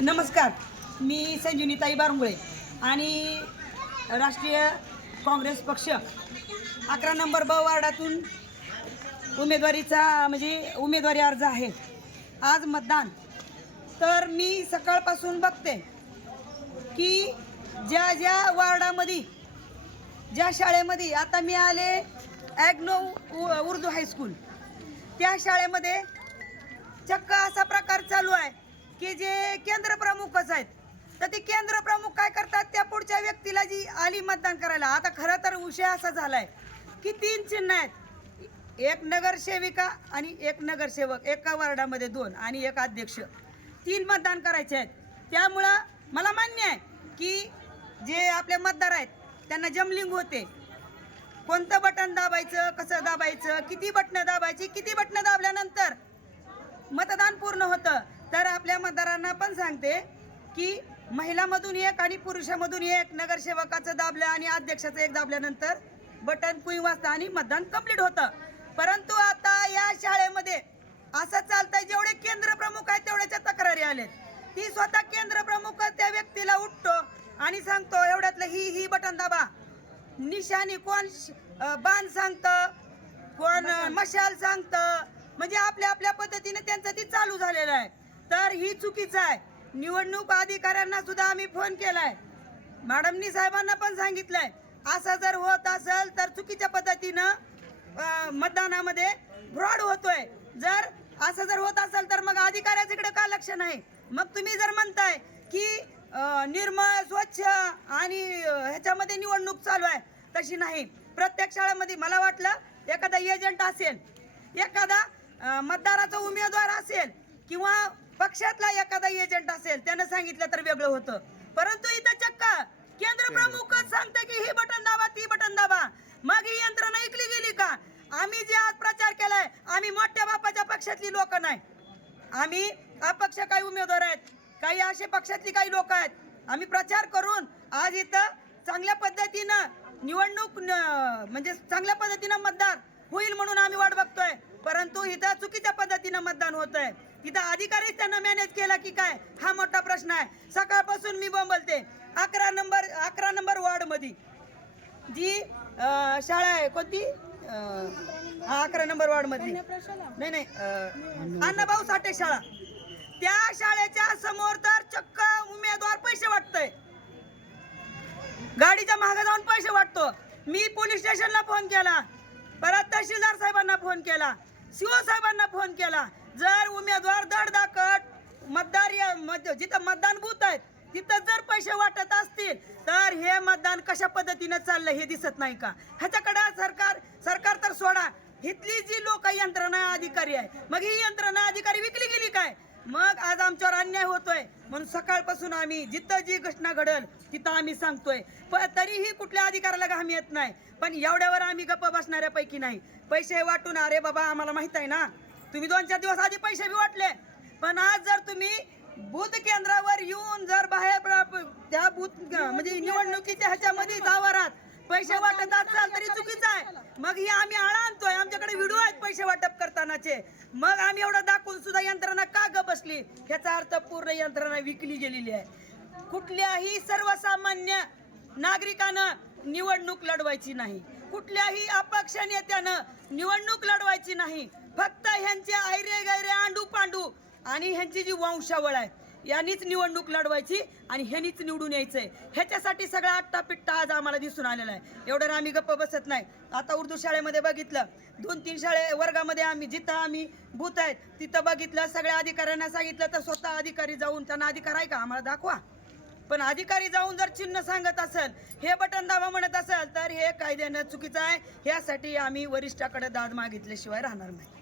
नमस्कार, मी संजीवनीताई बारंगुळे आणि राष्ट्रीय काँग्रेस पक्ष 11 नंबर ब वार्डातून उमेदवारी अर्ज आहे. आज मतदान. तर मी सकाळपासून बघते की ज्या वार्डामध्ये ज्या शाळेमध्ये आता मी आले ॲग्नो उर्दू हायस्कूल, त्या शाळेमध्ये चक्क असा प्रकार चालू आहे की जे केंद्र प्रमुखच आहेत, तर ते केंद्र प्रमुख काय करतात, त्या पुढच्या व्यक्तीला जी आली मतदान करायला. आता खरं तर विषय असा झालाय की 3 चिन्ह आहेत, एक नगरसेविका आणि एक नगरसेवक, एका वार्डामध्ये 2 आणि एक अध्यक्ष, 3 मतदान करायचे आहेत. त्यामुळं मला मान्य आहे की जे आपले मतदार आहेत त्यांना जमलिंग होते, कोणतं बटन दाबायचं, कसं दाबायचं, किती बटणं दाबायची, किती बटणं दाबल्यानंतर मतदान पूर्ण होतं. तर आपल्या मतदारांना पण सांगते की महिलामधून एक आणि पुरुषामधून एक, नगरसेवकाचं दाबलं आणि अध्यक्षाचं एक दाबल्यानंतर बटन कुई वाजतं आणि मतदान कंप्लीट होतं. परंतु आता या शाळेमध्ये असं चालतंय, जेवढे केंद्र प्रमुख आहेत तेवढ्याच्या तक्रारी आलेत. ती स्वतः केंद्र प्रमुख त्या व्यक्तीला उठतो आणि सांगतो एवढ्यातलं ही बटन दाबा. निशाणी कोण बाण सांगतं, कोण मशाल सांगतं, म्हणजे आपल्या आपल्या पद्धतीने त्यांचं ती चालू झालेलं आहे. तर ही चुकीचं आहे. निवडणूक अधिकाऱ्यांना सुद्धा आम्ही फोन केलाय, मॅडमनी साहेबांना पण सांगितलंय, असं जर होत असेल तर चुकीच्या पद्धतीनं मतदानामध्ये फ्रॉड होतोय. जर असं जर होत असेल तर मग अधिकाऱ्याच्याकडे का लक्ष नाही? मग तुम्ही जर म्हणताय की निर्मळ स्वच्छ आणि ह्याच्यामध्ये निवडणूक चालू आहे, तशी नाही. प्रत्येक शाळेमध्ये मला वाटलं एखादा एजंट असेल, एखादा मतदाराचा उमेदवार असेल किंवा पक्षातला एखादा एजंट असेल, त्यानं सांगितलं तर वेगळं होतं. परंतु इथं चक्क केंद्र प्रमुखच सांगते की ही बटन दाबा, ती बटन दाबा. मग ही यंत्रणा ऐकली गेली का? आम्ही जे आज प्रचार केलाय, आम्ही मोठ्या बापाच्या पक्षातली लोक नाही, आम्ही अपक्ष काही उमेदवार आहेत, काही असे पक्षातली काही लोक आहेत. आम्ही प्रचार करून आज इथं चांगल्या पद्धतीनं निवडणूक म्हणजे चांगल्या पद्धतीनं मतदार होईल म्हणून आम्ही वाट बघतोय. परंतु इथं चुकीच्या पद्धतीनं मतदान होत आहे. तिथं अधिकारी त्यांना मॅनेज केला की काय, हा मोठा प्रश्न आहे. सकाळपासून मी बोंबलते 11 नंबर वार्डमध्ये जी शाळा आहे, कोणती 11 नंबर वार्डमधली नाही अण्णाभाऊ साठे शाळा, त्या शाळेच्या समोर तर चक्क उमेदवार पैसे वाटतोय, गाडीच्या मागे जाऊन पैसे वाटतो. मी पोलीस स्टेशनला फोन केला, परत तहसीलदार साहेबांना फोन केला, सीओ साहेबांना फोन केला. जर उमेदवार धडधाकट मतदार जिथं मतदान बूथ आहेत तिथं जर पैसे वाटत असतील तर हे मतदान कशा पद्धतीनं चाललंय हे दिसत नाही का? ह्याच्याकडे सरकार तर सोडा, इथली जी लोक यंत्रणा अधिकारी आहे, मग ही यंत्रणा अधिकारी विकली गेली काय? मग आज आमच्यावर अन्याय होतोय. म्हणून सकाळपासून आम्ही जिथं जी घटना घडल तिथं आम्ही सांगतोय, पण तरीही कुठल्या अधिकाऱ्याला घाम येत नाही. पण एवढ्यावर आम्ही गप्प बसणाऱ्यापैकी नाही. पैसे वाटून, अरे बाबा आम्हाला माहित आहे ना, तुम्ही 2-4 दिवस आधी पैसे बी वाटले, पण आज जर तुम्ही बूथ केंद्रावर येऊन जर बाहेर त्या बूथ म्हणजे निवडणुकीच्या ह्याच्यामध्ये आवारात पैसे वाटत असाल तरी चुकीचं आहे. मग ही आम्ही आळा आणतोय, आमच्याकडे व्हिडिओ आहेत पैसे वाटप करतानाचे. मग आम्ही एवढं दाखवून सुद्धा यंत्रणा का ग बसली? ह्याचा अर्थ पूर्ण यंत्रणा विकली गेलेली आहे. कुठल्याही सर्वसामान्य नागरिकानं निवडणूक लढवायची नाही, कुठल्याही अपक्ष नेत्यानं निवडणूक लढवायची नाही. फक्त ह्यांचे आयरे गैरे आंडू पांडू आणि ह्यांची जी वंशावळ आहे यांनीच निवडणूक लढवायची आणि ह्यांनीच निवडून यायचंय. ह्याच्यासाठी सगळा आट्टापिट्टा आज आम्हाला दिसून आलेला आहे. एवढं आम्ही गप्प बसत नाही. आता उर्दू शाळेमध्ये बघितलं, 2-3 वर्गामध्ये आम्ही जिथं आम्ही बूथ आहेत तिथं बघितलं, सगळ्या अधिकाऱ्यांना सांगितलं तर स्वतः अधिकारी जाऊन, त्यांना अधिकार आहे का आम्हाला दाखवा, पण अधिकारी जाऊन जर चिन्ह सांगत असेल, हे बटन दाबा म्हणत असेल तर हे कायद्यानं चुकीचं आहे. ह्यासाठी आम्ही वरिष्ठाकडे दाद मागितल्याशिवाय राहणार नाही.